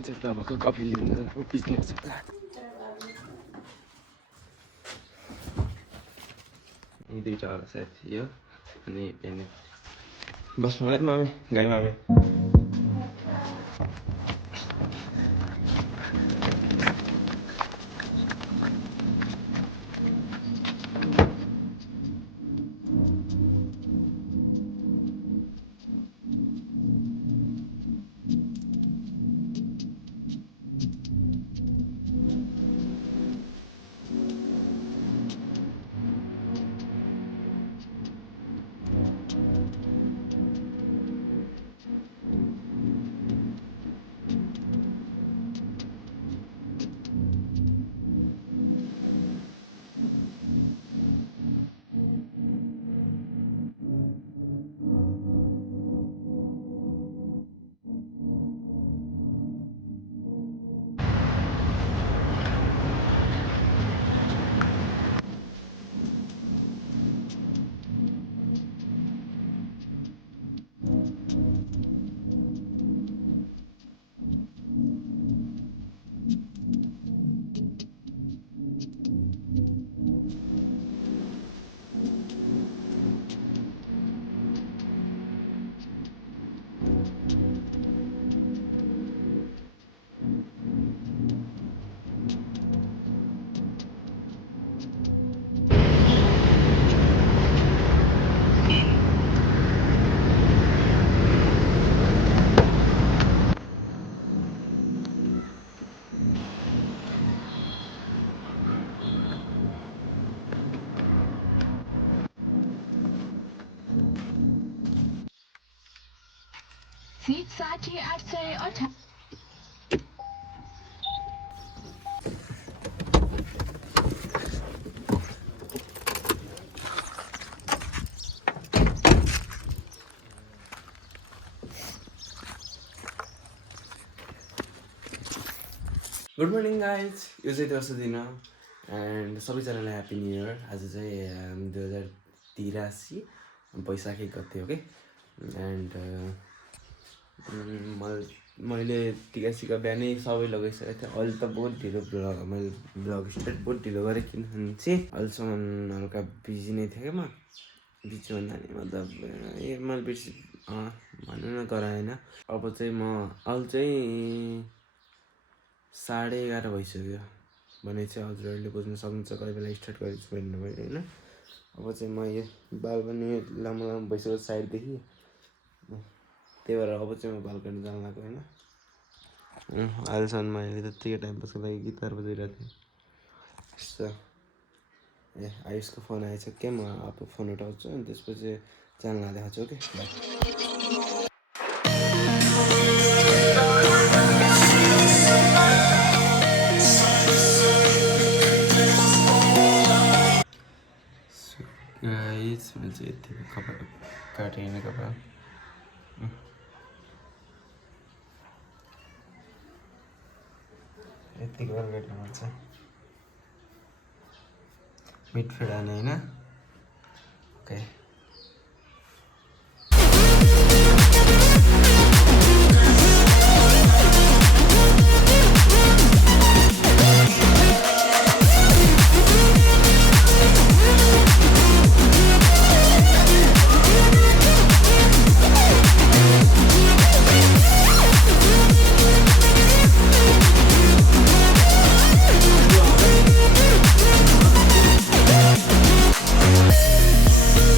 चाहिँ तपाईँको कफी लिनु बिजनेस यी दुईवटा होला सायद यो अनि बस्नु है मामी गाई मामी Seat 818. गुड मर्निङ गाइज यो चाहिँ दोस्रो दिन हो एन्ड सबैजनालाई ह्याप्पी न्यु इयर आज चाहिँ 2083 वैशाखी गते हो कि एन्ड मैले टिका बिहानै सबै लगाइसकेको थिएँ अहिले त बहुत ढिलो मैले ब्लग स्टार्ट बहुत ढिलो गरेँ किनभने चाहिँ अहिलेसम्म हल्का बिजी नै थिएँ क्या म बिजी भन्दा नि मतलब मैले बेसी भन्नु न गराएन अब चाहिँ म अहिले चाहिँ 11:30 भइसक्यो भने चाहिँ हजुरहरूले बुझ्न सक्नुहुन्छ कति बेला स्टार्ट गरेको छु भन्नु भयो होइन अब चाहिँ म यो बाल पनि लामो लामो भइसक्यो साइडदेखि त्यही भएर अब चाहिँ म बाल काट्न जानु लाग्यो होइन अहिलेसम्म मैले त्यतिकै टाइम पासको लागि गिटार बजाइरहेको थिएँ यस्तो आयुषको फोन आएछ क्या म अब फोन उठाउँछु अनि त्यसपछि च्यानल देखाउँछु ओके गाइस मैले चाहिँ यतिको कपडा काटेँ होइन कपडा यतिको बेला काट्नु पर्छ मिट फेडाने होइन ओके